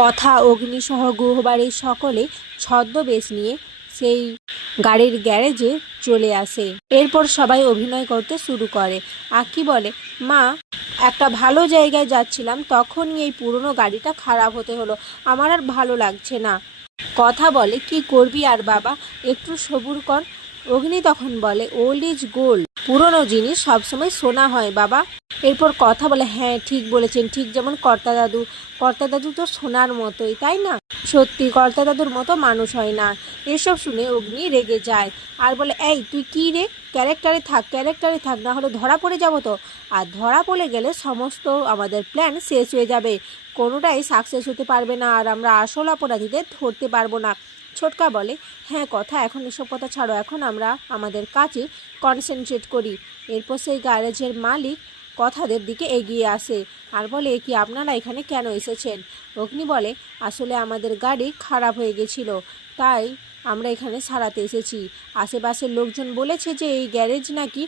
কথা অগ্নিসহ গুহবাড়ির সকলে ছদ্মবেশ নিয়ে সেই গাড়ির গ্যারেজে চলে আসে। এরপর সবাই অভিনয় করতে শুরু করে। আঁকি বলে, মা, একটা ভালো জায়গায় যাচ্ছিলাম, তখনই এই পুরনো গাড়িটা খারাপ হতে হলো, আমার আর ভালো লাগছে না। কথা বলে, কি করবি আর বাবা, একটু সবুর কর। অগ্নি তখন বলে, ওল্ড ইজ গোল্ড, পুরনো জিনিস সবসময় সোনা হয় বাবা। এরপর কথা বলে, হ্যাঁ ঠিক বলেছেন, ঠিক যেমন কর্তা দাদু তো সোনার মতোই, তাই না? সত্যি কর্তা দাদুর মতো মানুষ হয় না। এসব শুনে অগ্নি রেগে যায় আর বলে, এই তুই কি রে, ক্যারেক্টারে থাক, না হলে ধরা পড়ে যাবো তো। আর ধরা পড়ে গেলে সমস্ত আমাদের প্ল্যান শেষ হয়ে যাবে, কোনোটাই সাকসেস হতে পারবে না, আর আমরা আসল অপরাধীদের ধরতে পারবো না। ছোটকা বলে, হ্যাঁ কথা, এখন এসব কথা ছাড়ো, এখন আমরা আমাদের কাজে কনসেন্ট্রেট করি। এরপর সেই গ্যারেজের মালিক কথাদের দিকে এগিয়ে আসে আর বলে, কি আপনারা এখানে কেন এসেছেন? অগ্নি বলে, আসলে আমাদের গাড়ি খারাপ হয়ে গেছিল, তাই আমরা এখানে সারাতে এসেছি। আশেপাশের লোকজন বলেছে যে এই গ্যারেজ নাকি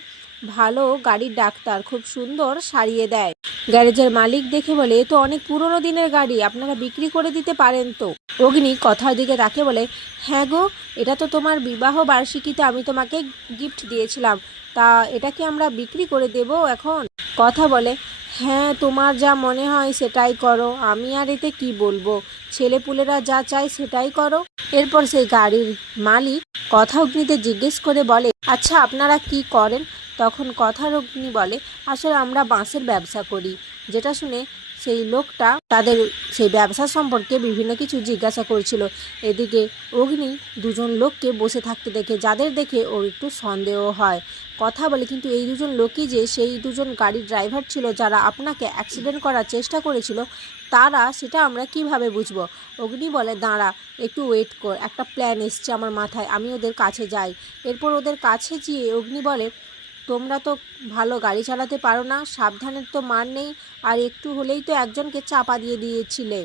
ভালো গাড়ির ডাক্তার খুব সুন্দর সারিয়ে দেয়। গ্যারেজের মালিক দেখে বলে, এ তো অনেক পুরনো দিনের গাড়ি, আপনারা বিক্রি করে দিতে পারেন তো। অগ্নি কথার দিকে তাকে বলে, হ্যাঁ গো, এটা তো তোমার বিবাহ বার্ষিকীতে আমি তোমাকে গিফট দিয়েছিলাম, তা এটাকে আমরা বিক্রি করে দেব এখন? কথা বলে, হ্যাঁ তোমার যা মনে হয় সেটাই করো, আমি আর এতে কি বলবো, ছেলেপুলেরা যা চায় সেটাই করো। এরপর সেই গাড়ির মালিক কথা অগ্নিতে জিজ্ঞেস করে বলে, আচ্ছা আপনারা কি করেন? তখন কথার অগ্নি বলে, আসলে আমরা বাঁশের ব্যবসা করি। যেটা শুনে সেই লোকটা তাদের সেই ব্যবসা সম্পর্কে বিভিন্ন কিছু জিজ্ঞাসা করছিল। এদিকে অগ্নি দুজন লোককে বসে থাকতে দেখে, যাদের দেখে ওর একটু সন্দেহ হয়। কথা বলে, কিন্তু এই দুজন লোকই যে সেই দুজন গাড়ির ড্রাইভার ছিল যারা আপনাকে অ্যাক্সিডেন্ট করার চেষ্টা করেছিল, তারা সেটা আমরা কিভাবে বুঝবো? অগ্নি বলে, দাঁড়া একটু ওয়েট কর, একটা প্ল্যান এসছে আমার মাথায়, আমি ওদের কাছে যাই। এরপর ওদের কাছে গিয়ে অগ্নি বলে, তোমরা তো ভালো গাড়ি চালাতে পারো না, সাবধানের তো মান নেই, আর একটু হলেই তো একজনকে চাপা দিয়ে দিয়েছিলে।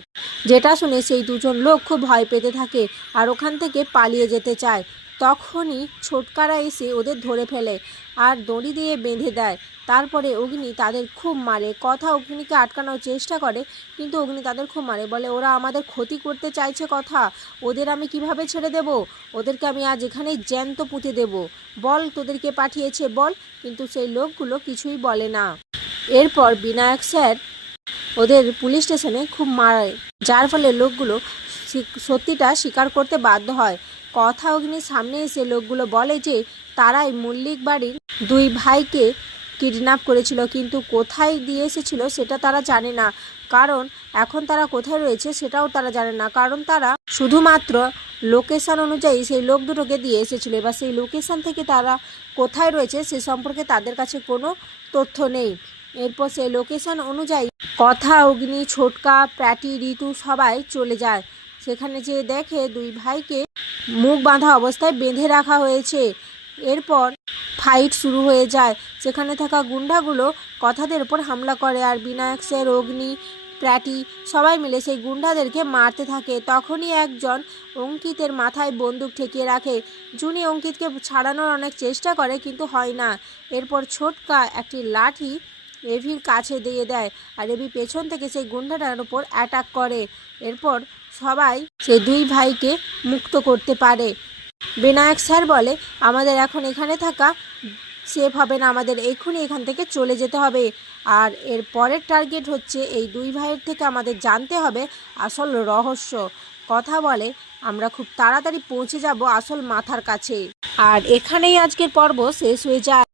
যেটা শুনে সেই দুজন লোক খুব ভয় পেতে থাকে আর ওখান থেকে পালিয়ে যেতে চায়। তখনই ছোটকারা এসে ওদের ধরে ফেলে আর দড়ি দিয়ে বেঁধে দেয়। তারপরে অগ্নি তাদের খুব মারে। কথা অগ্নিকে আটকানোর চেষ্টা করে, কিন্তু অগ্নি তাদের খুব মারে, বলে, ওরা আমাদের ক্ষতি করতে চাইছে কথা, ওদের আমি কিভাবে ছেড়ে দেব? ওদেরকে আমি আজ এখানেই জ্যান্ত পুঁতে দেব, বল তোদেরকে পাঠিয়েছে বল। কিন্তু সেই লোকগুলো কিছুই বলে না। এরপর বিনায়ক স্যার ওদের পুলিশ স্টেশনে খুব মারে, যার ফলে লোকগুলো সত্যিটা স্বীকার করতে বাধ্য হয়। কথা অগ্নির সামনে এসে লোকগুলো বলে যে তারাই মল্লিক বাড়ির দুই ভাইকে কিডন্যাপ করেছিল, কিন্তু কোথায় দিয়ে এসেছিল সেটা তারা জানে না, কারণ এখন তারা কোথায় রয়েছে সেটাও তারা জানে না, কারণ তারা শুধুমাত্র লোকেশান অনুযায়ী সেই লোক দুটোকে দিয়ে এসেছিল। এবার সেই লোকেশান থেকে তারা কোথায় রয়েছে সে সম্পর্কে তাদের কাছে কোনো তথ্য নেই। এরপর সেই লোকেশান অনুযায়ী কথা অগ্নি, ছোটকা, প্যাটি, ঋতু সবাই চলে যায়। সেখানে যেয়ে দেখে দুই ভাইকে মুখ বাঁধা অবস্থায় বেঁধে রাখা হয়েছে। এরপর ফাইট শুরু হয়ে যায়। সেখানে থাকা গুন্ডাগুলো কথাদের উপর হামলা করে আর বিনায়ক স্যার, অগ্নি, প্যাটি সবাই মিলে সেই গুন্ডাদেরকে মারতে থাকে। তখনই একজন অঙ্কিতের মাথায় বন্দুক ঠেকিয়ে রাখে। জুনি অঙ্কিতকে ছাড়ানোর অনেক চেষ্টা করে, কিন্তু হয় না। এরপর ছোটকা একটি লাঠি রেভির কাছে দিয়ে দেয় আর রেভি পেছন থেকে সেই গুন্ডাটার উপর অ্যাটাক করে। এরপর সবাই সেই দুই ভাইকে মুক্ত করতে পারে। বিনায়ক স্যার বলে, আমাদের এখন এখানে থাকা সেফ হবে না, আমাদের এক্ষুনি এখান থেকে চলে যেতে হবে, আর এর পরের টার্গেট হচ্ছে এই দুই ভাইয়ের থেকে আমাদের জানতে হবে আসল রহস্য। কথা বলে, আমরা খুব তাড়াতাড়ি পৌঁছে যাব আসল মাথার কাছে। আর এখানেই আজকের পর্ব শেষ হয়ে যায়।